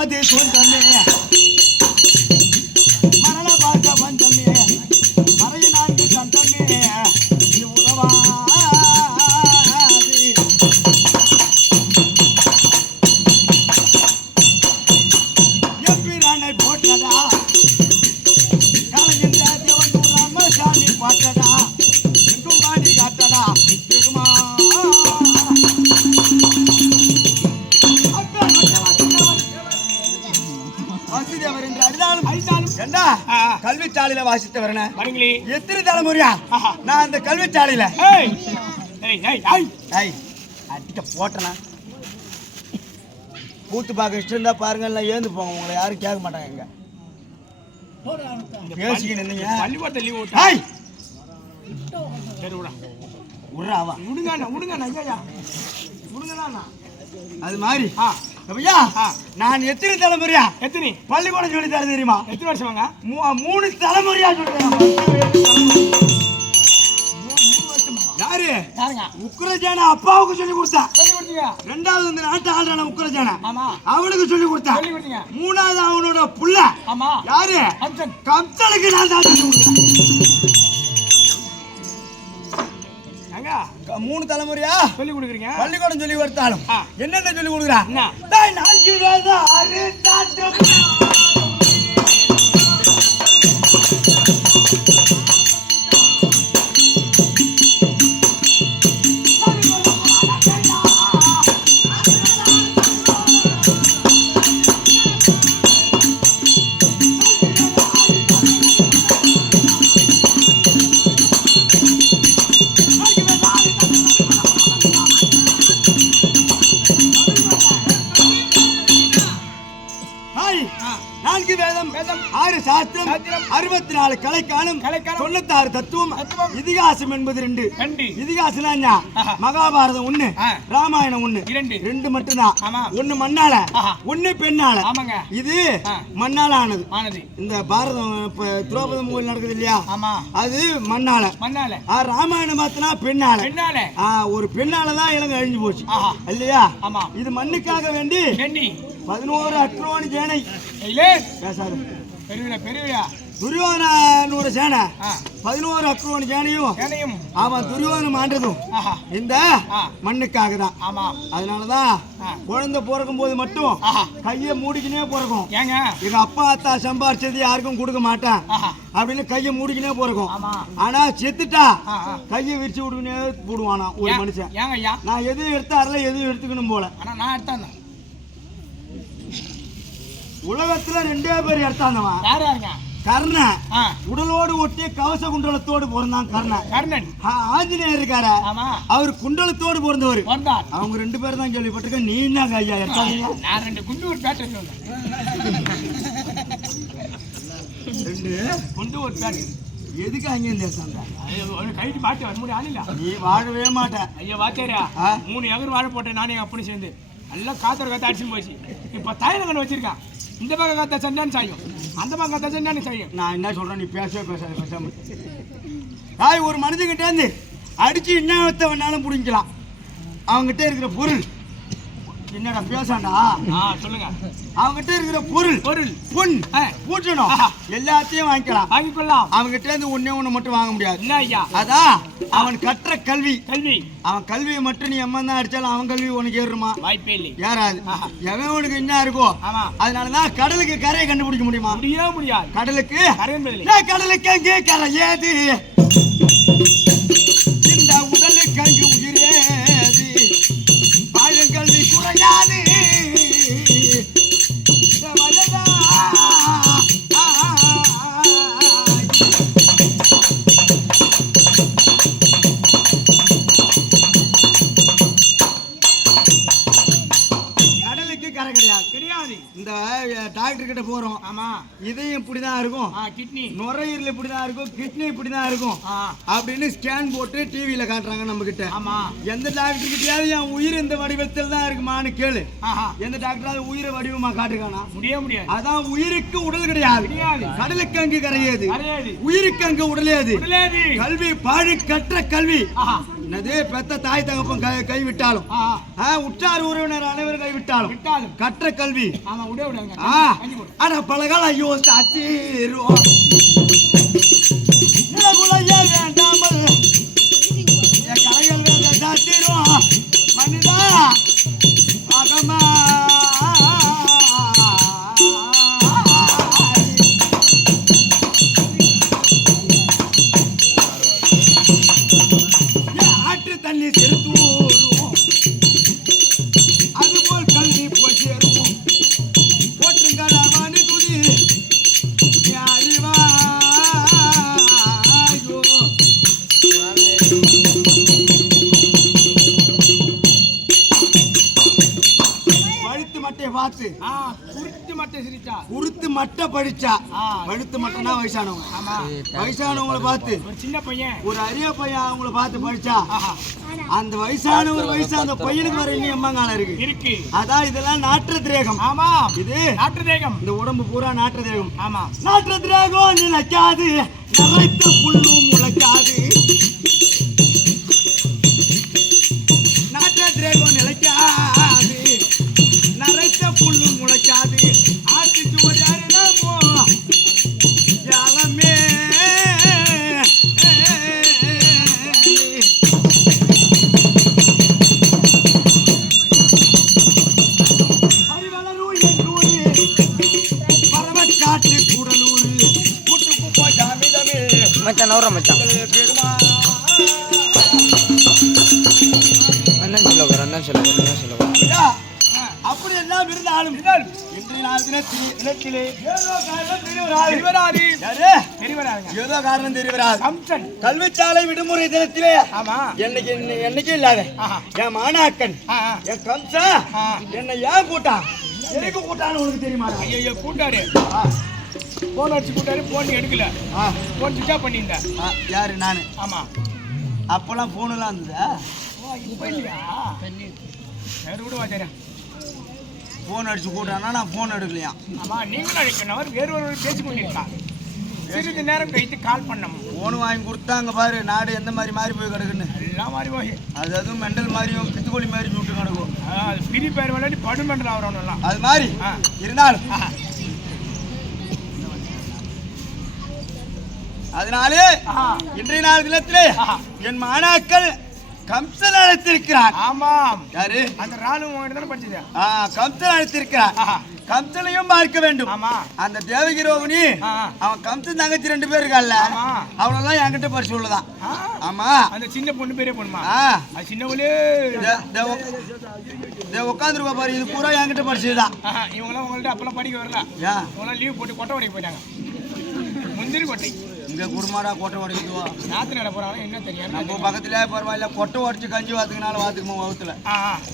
我的孙子们。கல்விச்சாலையில வாசித்தவரன வணங்களே எத்தனை தலைமுறையா. நான் அந்த கல்விச்சாலையில. அடிக்க போட்டனா? கூத்து பார்க்க இஷ்டம் இருந்தா பாருங்க எல்லாம் ஏந்து போங்க. உங்களை யாரும் கேட்க மாட்டாங்க இங்க. பேசிக்கிட்டு இருந்தீங்க. பள்ளிக்கூடத்தை லீவ் விட்டா சரி விடா உர்றாவா விடுங்க விடுங்க ஐயா விடுங்க அண்ணா. அது மாதிரி. ஆ. ஐயா. நான் எத்தனை தலைமுறையா? எத்தனை? பள்ளிக்கூடம் சொல்லி தர தெரியுமா? எத்தனை வருஷம் வாங்க? மூ- மூணு தலைமுறையா சொல்றேன் யாரு? யாருங்க? உக்ரஜான அப்பாவுக்கு சொல்லி கொடுத்தா. சொல்லி ரெண்டாவது இந்த நாட்டு ஆள்றான உக்ரஜான. அவனுக்கு சொல்லி கொடுத்தா. சொல்லி மூணாவது அவனோட புள்ள. ஆமா. யாரு? கம்சனுக்கு நான் தான் சொல்லி கொடுத்தேன். மூணு தலைமுறையா? சொல்லி கொடுக்குறீங்க? பள்ளிக்கூடம் சொல்லி கொடுத்தாலும். என்னென்ன சொல்லி கொடுக்குறா? என்ன? நான்கு வேதம். ஆறு சாஸ்திரம். அறுபத்தி நாலு கலைக்காணும் கலைக்காணும். தொண்ணூத்தாறு தத்துவம். இதிகாசம் என்பது ரெண்டு இதிகாசம். மகாபாரதம் ஒண்ணு. ராமாயணம் ஒண்ணு ரெண்டு மட்டும்தான். ஒண்ணு மண்ணால. ஒண்ணு பெண்ணால இது. மண்ணால ஆனது இந்த பாரதம் திரௌபதம் கோயில் நடக்குது இல்லையா ஆமா அது மண்ணால ராமாயணம் பார்த்தனா பெண்ணால ஒரு பெண்ணால தான் இலங்கை அழிஞ்சு போச்சு இல்லையா ஆமா இது மண்ணுக்காக வேண்டி பதினோரு அக்ரோணி சேனை. பேசாது. பெருவிழா பெருவிழா. துரியோதனூறு சேனை. பதினோரு அக்ரோணி சேனையும் அவன் துரியோதனம் ஆண்டதும் இந்த. மண்ணுக்காக தான். ஆமா. அதனாலதான். குழந்தை பிறக்கும் போது மட்டும் கையை மூடிக்கினே பிறக்கும். ஏங்க? எங்க அப்பா அத்தா சம்பாரிச்சது யாருக்கும் கொடுக்க மாட்டேன் அப்படின்னு கையை மூடிக்கினே பிறக்கும். ஆமா. ஆனா செத்துட்டா கையை விரிச்சு விடுக்கினே போடுவானா ஒரு மனுஷன். நான் எதுவும் எடுத்தாருல எதுவும் எடுத்துக்கணும் போல. ஆனா நான் எடுத்தேன். உலகத்துல ரெண்டே பேர் எடுத்தாந்தவன் யார் யாருங்க? கர்ணன் உடலோடு ஒட்டி கவச குண்டலத்தோடு பிறந்தான் கர்ணன். கர்ணன் ஆஞ்சநேயர் இருக்காரு. அவர் குண்டலத்தோடு பிறந்தவர். அவங்க ரெண்டு பேரும் தான் கேள்விப்பட்டிருக்கேன். நீ என்ன ஐயா எடுத்தாங்க நான் ரெண்டு குண்டு ஒரு சொன்னேன் ரெண்டு குண்டு ஒரு பேட்டரி எதுக்கு அங்கே ஒரு கைட்டு பாட்டு வர முடியும். ஆளில்ல நீ வாழவே மாட்ட. ஐயா வாத்தியாரா? மூணு எகர் வாழை போட்டேன். நானே அப்பனு சேர்ந்து. நல்லா காத்தோட காத்த அடிச்சுன்னு போச்சு. இப்போ தைலங்கன்னு வச்சிருக்கான். இந்த பக்கம் காத்த சண்டான்னு சாயும் அந்த பக்கம் காத்த சண்டான்னு சாயும் நான் என்ன சொல்றேன் நீ பேசவே பேசாத பேசாம தாய் ஒரு மனுஷங்கிட்ட இருந்து அடிச்சு இன்னத்த வேணாலும் புடிங்கலாம் அவங்ககிட்ட இருக்கிற பொருள். என்னடா பேசாண்டா? சொல்லுங்க. அவங்ககிட்ட இருக்கிற பொருள் பொருள். பொன். பூட்டணும். எல்லாத்தையும் வாங்கிக்கலாம். வாங்கிக்கொள்ளலாம். அவங்ககிட்ட இருந்து ஒண்ணே ஒண்ணு மட்டும் வாங்க முடியாது. என்ன ஐயா. அதான் அவன் கற்ற கல்வி. கல்வி. அவன் கல்வியை மட்டும் நீ எம்மன் தான் அடிச்சாலும் அவன் கல்வி உனக்கு ஏறுமா வாய்ப்பே இல்லை யாராது ஆஹா. எவன் உனக்கு என்ன இருக்கோ ஆமா. அதனாலதான் கடலுக்கு கரையை கண்டுபிடிக்க முடியுமா? முடியவே முடியாது. கடலுக்கு? கடலுக்கு அங்கே கரை? ஏது? இந்த டாக்டர் கிட்ட போறோம். ஆமா. இதையும் இப்படிதான் இருக்கும். கிட்னி நுரையீரல் இப்படிதான் இருக்கும். கிட்னி இப்படிதான் இருக்கும். அப்படின்னு ஸ்கேன் போட்டு டிவியில காட்டுறாங்க நம்ம கிட்ட ஆமா. எந்த டாக்டர் கிட்டயாவது என் உயிர் இந்த வடிவத்தில் தான் இருக்குமான்னு கேளு. எந்த டாக்டராவது உயிரை வடிவமா காட்டுக்கானா முடியவே முடியாது. அதான் உயிருக்கு உடல் கிடையாது. கடலுக்கு அங்கு கரையாது. கிடையாது உயிருக்கு அங்கு உடலேது. கல்வி பாழி கற்ற கல்வி. என்னது? பெத்த தாய் தகப்பன் கை கைவிட்டாலும். உற்றார் உறவினர் அனைவரும் கைவிட்டாலும். விட்டாலும். கற்ற கல்வி. ஆமா விட விடாங்க ஆனா பலகால ஐயோ சாத்திருவோம் சிரிச்சா. உருத்து மட்டை படிச்சா. பழுத்து மட்டைனா வயசானவங்க. ஆமா. வயசானவங்களை பார்த்து. ஒரு சின்ன பையன். ஒரு அரிய பையன் அவங்கள பார்த்து படிச்சா. அந்த வயசான ஒரு வயசு அந்த பையனுக்கு வர இன்னும் எம்மாங்காலம் இருக்கு. இருக்கு. அதான் இதெல்லாம் நாற்று திரேகம். ஆமா. இது நாட்டு தேகம் இந்த உடம்பு பூரா நாற்று திரேகம். ஆமா. நாற்று திரேகம் நிலைக்காது. நரைத்த புல்லும் முளைக்காது. நாற்று திரேகம். இலக்கிலே ஏதோ காரணம் பெரியவராங்க ஏதோ காரணம் தெரியவராது கம்சன் கல்விச்சாலை விடுமுறை தினத்திலே ஆமா. என்னைக்கு என்னைக்கு இல்லாத. என் மாணாக்கன். என் கம்சா. என்னை ஏன் கூட்டான்? எனக்கு கூட்டான்னு உனக்கு தெரியுமா ஐயோ கூட்டாரு. போன் அடிச்சு கூட்டாரு போன் எடுக்கல. போன் சுவிட்ச் ஆஃப் பண்ணியிருந்தேன் யாரு? நானு. ஆமா. அப்பெல்லாம் போனெல்லாம் இருந்ததா? இப்ப இல்லையா? சரி விடு வாச்சாரா ஃபோன் அடிச்சு கூட்டானா நான் ஃபோன் எடுக்கலையா? ஆமா நீங்களும் அழைக்கணும் அவர் வேறு ஒருவர் பேசி கொண்டிருக்கார் சிறிது நேரம் கழித்து கால் பண்ணோம். ஃபோன் வாங்கி கொடுத்தாங்க பாரு. நாடு எந்த மாதிரி மாறி போய் கிடக்குன்னு. எல்லாம் மாறி போய் அது அதுவும் மெண்டல் மாதிரியும் பித்துக்கோழி மாதிரி சுட்டு கிடக்கும். அது பிரி பேர் விளையாடி படுமண்டல் ஆகிறோம்லாம் அது மாதிரி. இருந்தாலும். அதனாலே. இன்றைய நாள் தினத்திலே. என் மாணாக்கள் கம்சன் அழைத்திருக்கிறான் ஆமாம். யாரு? அந்த ராணுவம் தானே படிச்சது? ஆ, கம்சன் அழைத்திருக்கிறான். கம்சனையும் பார்க்க வேண்டும். ஆமா. அந்த தேவகி ரோகிணி. அவன் கம்சன் தங்கச்சி ரெண்டு பேர் இருக்கான்ல ஆமா. அவளெல்லாம் என்கிட்ட பரிசு உள்ளதான். ஆமா. அந்த சின்ன பொண்ணு பெரிய பொண்ணுமா? அது சின்னவளே உட்காந்துருப்பா பாரு. இது பூரா என்கிட்ட படிச்சதுதான் ஆஹா, இவங்கெல்லாம் உங்கள்ட்ட அப்பெல்லாம் படிக்க வரல. ஏன் இவங்கெல்லாம் லீவ் போட்டு கொட்டை உடைக்க போயிட்டாங்க. முந்திரி கொட்டை. இங்க குருமாடா கொட்டை உடைக்குதுவா நாத்து நட போறாங்க என்ன தெரியும் நம்ம பக்கத்துலயே பரவாயில்ல கொட்டை உடச்சு கஞ்சி வாத்துக்குனால வாத்துக்குமா வகுத்துல.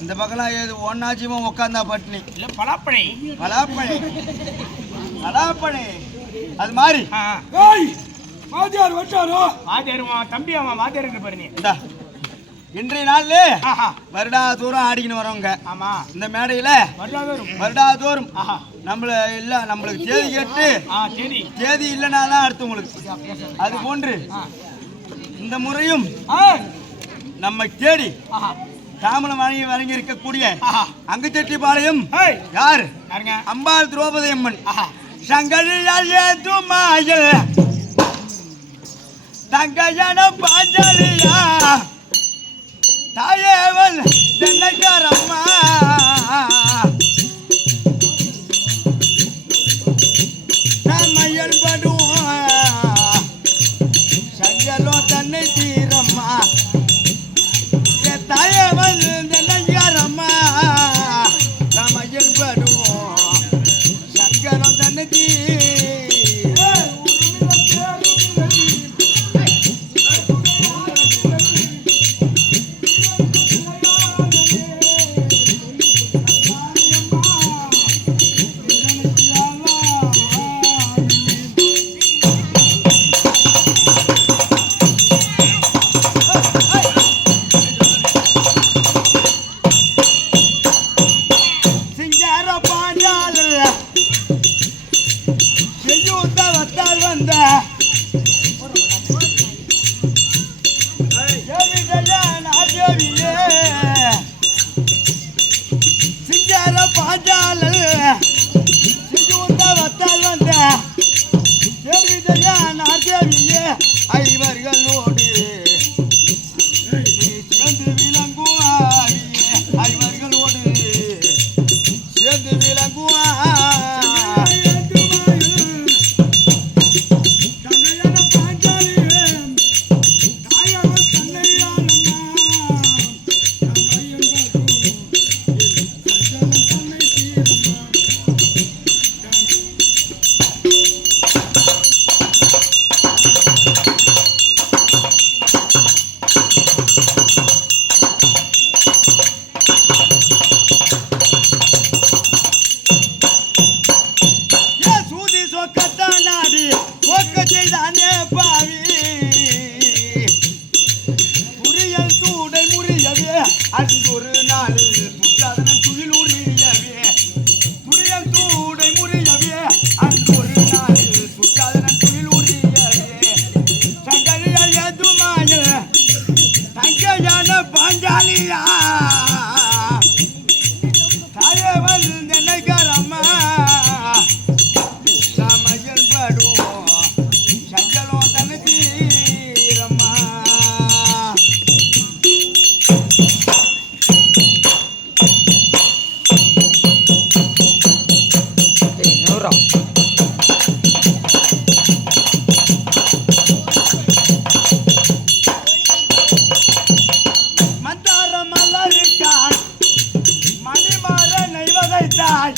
இந்த பக்கம்லாம் ஏது ஒன்னாச்சியமா உட்காந்தா பட்டினி? இல்ல பலாப்பழை. பலாப்பழை. பலாப்பழை. அது மாதிரி வாத்தியார் வச்சாரோ? வாத்தியார் தம்பி அவன் வாத்தியார் பாரு நீ. இன்றைய நாள்ல ஆஹா. வருடா தூரம் ஆடிக்கின்னு வரவங்க ஆமா. இந்த மேடையில வருடா வரும் வருடா தோறும் ஆஹா. நம்மள இல்ல நம்மளுக்கு தேதி கேட்டு தேதி. இல்லைனா தான் அடுத்தவங்களுக்கு அது போன்று இந்த முறையும் நம்மை தேடி தாமலம் வாங்கி வழங்கி இருக்கக்கூடிய அங்குச்செட்டிப்பாளையம் யார்? அம்பாள் திரௌபதி அம்மன். ஆஹா. சங்கழியால் ஏதும் தங்கையான பாஞ்சலியா. ஐவர்களும் விட்டாய்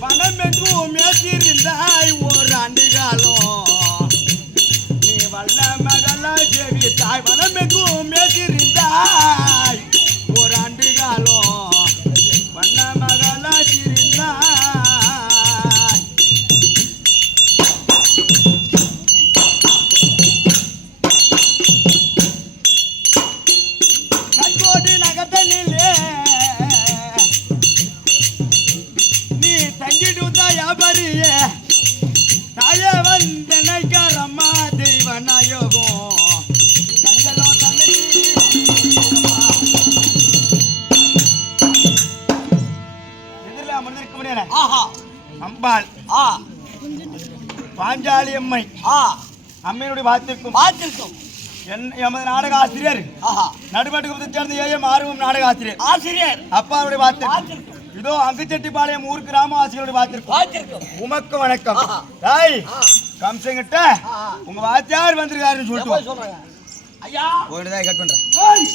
பணம் எங்கும் ஏற்றிருந்தாய் ஒரு ஆண்டு காலம். நீ வல்ல மகள செவி தாய் பணம் எங்கும் ஏற்றிருந்தாய். அம்பாள். ஆ. பாஞ்சாலி அம்மை. ஆ. அம்மையினுடைய வாத்திற்கும். பார்த்திருக்கோம் என் எமது நாடக ஆசிரியர் ஆஹா நடுபாட்டுக்கு சேர்ந்த ஏஎம் ஆர்வம் நாடக ஆசிரியர் ஆசிரியர். அப்பாவுடைய வாத்திற்கும். பார்த்திருக்கோம் இதோ அங்குச்செட்டிப்பாளையம் ஊர் கிராமவாசிகளுடைய வாத்திற்கும். பார்த்திருக்கோம் உமக்கு வணக்கம். தாய். கம்சங்கிட்ட. உங்க வாத்தியார் வந்திருக்காருன்னு சொல்லிட்டு ஐயா. கட் பண்ணுறேன் ஏய்.